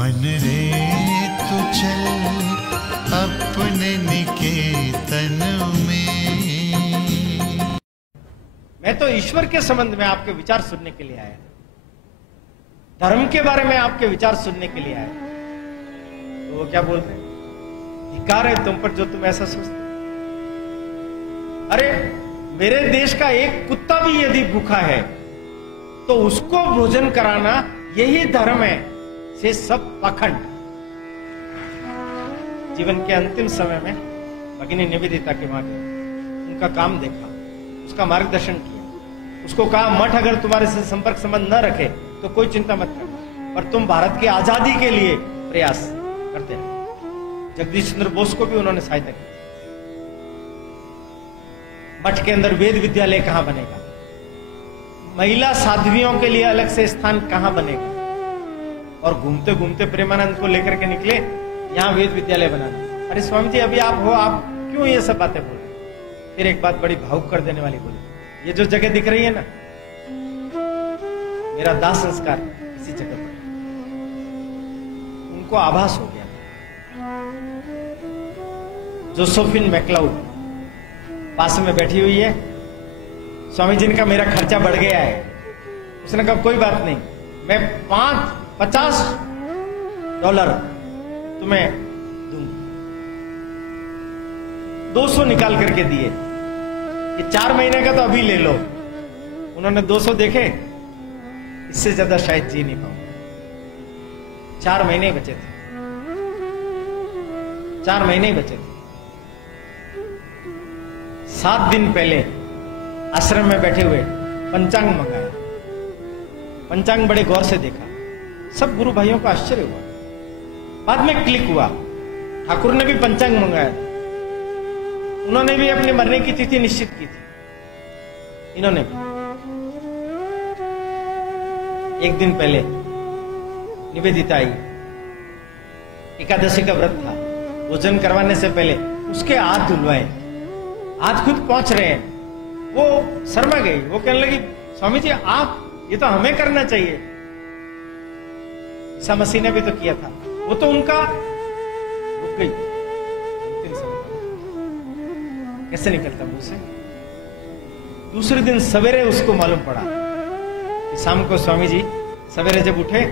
मन रे तू चल अपने निकेतन में। मैं तो ईश्वर के संबंध में आपके विचार सुनने के लिए आया, धर्म के बारे में आपके विचार सुनने के लिए आया। तो वो क्या बोल रहे हैं? धिक्कार है तुम पर जो तुम ऐसा सोचते। अरे मेरे देश का एक कुत्ता भी यदि भूखा है तो उसको भोजन कराना यही धर्म है। से सब पाखंड। जीवन के अंतिम समय में भगिनी निवेदिता के वहां गए, उनका काम देखा, उसका मार्गदर्शन किया, उसको कहा मठ अगर तुम्हारे से संपर्क संबंध न रखे तो कोई चिंता मत करना, पर तुम भारत की आजादी के लिए प्रयास करते हैं। जगदीश चंद्र बोस को भी उन्होंने सहायता की। मठ के अंदर वेद विद्यालय कहां बनेगा, महिला साध्वियों के लिए अलग से स्थान कहां बनेगा, और घूमते घूमते प्रेमानंद को लेकर के निकले यहां वेद विद्यालय बनाना। अरे स्वामी जी अभी आप हो, आप क्यों ये सब बातें बोल रहे? फिर एक बात बड़ी भावुक कर देने वाली बोली, ये जो जगह दिख रही है ना, मेरा दाह संस्कार इसी जगह पर। उनको आभास हो गया। जोसेफिन मैक्लाउड पास में बैठी हुई है, स्वामी जी का मेरा खर्चा बढ़ गया है। उसने कहा कोई बात नहीं, मैं $50 तुम्हें दूंगा। 200 निकाल करके दिए। ये 4 महीने का तो अभी ले लो। उन्होंने 200 देखे, इससे ज्यादा शायद जी नहीं पाऊंगा। 4 महीने बचे थे, 4 महीने बचे थे। 7 दिन पहले आश्रम में बैठे हुए पंचांग मंगाया। पंचांग बड़े गौर से देखा, सब गुरु भाइयों को आश्चर्य हुआ। बाद में क्लिक हुआ, ठाकुर ने भी पंचांग मंगाया, उन्होंने भी अपने मरने की तिथि निश्चित की थी, इन्होंने भी। एक दिन पहले निवेदिता आई, एकादशी का व्रत था, भोजन करवाने से पहले उसके हाथ धुलवाए, हाथ खुद पहुंच रहे हैं। वो शर्मा गई, वो कहने लगी स्वामी जी आप, ये तो हमें करना चाहिए, ईसा मसीह ने भी तो किया था। वो तो उनका रुक गई। कैसे निकलता मुंह से? दूसरे दिन सवेरे उसको मालूम पड़ा कि शाम को स्वामी जी सवेरे जब उठे,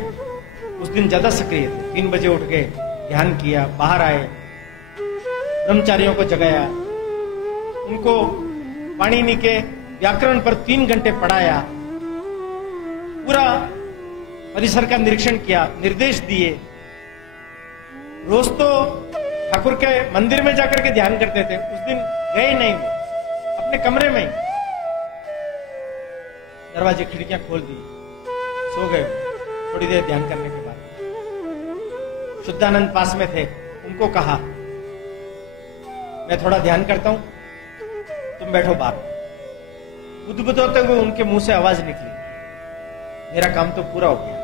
उस दिन ज्यादा सक्रिय थे, 3 बजे उठ गए, ध्यान किया, बाहर आए, ब्रह्मचारियों को जगाया, उनको पाणिनि के व्याकरण पर 3 घंटे पढ़ाया, पूरा परिसर का निरीक्षण किया, निर्देश दिए। रोज तो ठाकुर के मंदिर में जाकर के ध्यान करते थे, उस दिन गए नहीं, वो अपने कमरे में ही दरवाजे खिड़कियां खोल दी, सो गए। थोड़ी देर ध्यान करने के बाद शुद्धानंद पास में थे, उनको कहा मैं थोड़ा ध्यान करता हूं, तुम बैठो बाहर। बुद्ध होते हुए उनके मुंह से आवाज निकली, मेरा काम तो पूरा हो गया।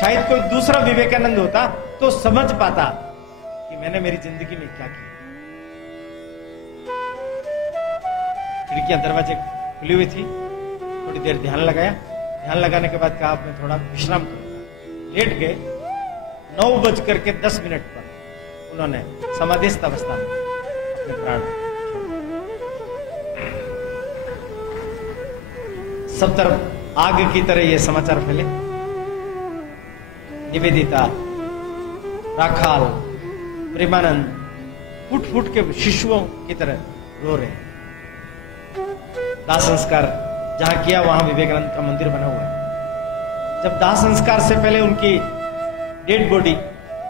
शायद कोई दूसरा विवेकानंद होता तो समझ पाता कि मैंने मेरी जिंदगी में क्या किया। खिड़कियां दरवाजे खुली हुई थी, थोड़ी देर ध्यान लगाया, ध्यान लगाने के बाद कहा अब मैं थोड़ा विश्राम करूंगा। लेट गए। 9:10 पर उन्होंने समाधिस्थ अवस्था में अपने प्राण। सब तरफ आग की तरह ये समाचार फैले। निवेदिता, राखाल, प्रेमानंद फुट फुट के शिशुओं की तरह रो रहे हैं। दाह संस्कार जहां किया वहां विवेकानंद का मंदिर बना हुआ है। जब दाह संस्कार से पहले उनकी डेड बॉडी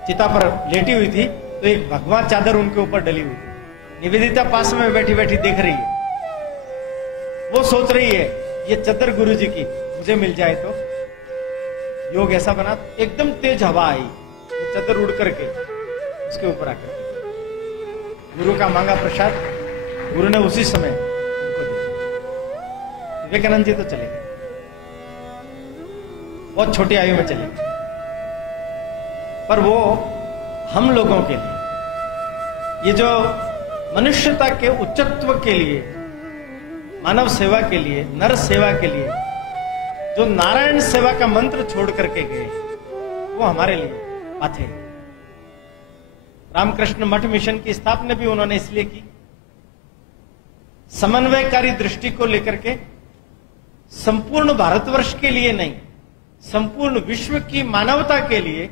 चिता पर लेटी हुई थी तो एक भगवा चादर उनके ऊपर डली हुई थी। निवेदिता पास में बैठी बैठी देख रही है। वो सोच रही है ये चादर गुरु जी की मुझे मिल जाए तो। योग ऐसा बना, एकदम तेज हवा आई, चादर उड़ करके उसके ऊपर आकर गुरु का मांगा प्रसाद गुरु ने उसी समय उनको दिया। विवेकानंद जी तो चले गए, बहुत छोटी आयु में चले गए, पर वो हम लोगों के लिए, ये जो मनुष्यता के उच्चत्व के लिए, मानव सेवा के लिए, नर सेवा के लिए जो नारायण सेवा का मंत्र छोड़ करके गए, वो हमारे लिए पाथे। रामकृष्ण मठ मिशन की स्थापना भी उन्होंने इसलिए की, समन्वयकारी दृष्टि को लेकर के, संपूर्ण भारतवर्ष के लिए नहीं, संपूर्ण विश्व की मानवता के लिए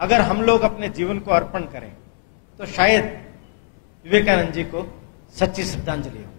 अगर हम लोग अपने जीवन को अर्पण करें तो शायद विवेकानंद जी को सच्ची श्रद्धांजलि हो।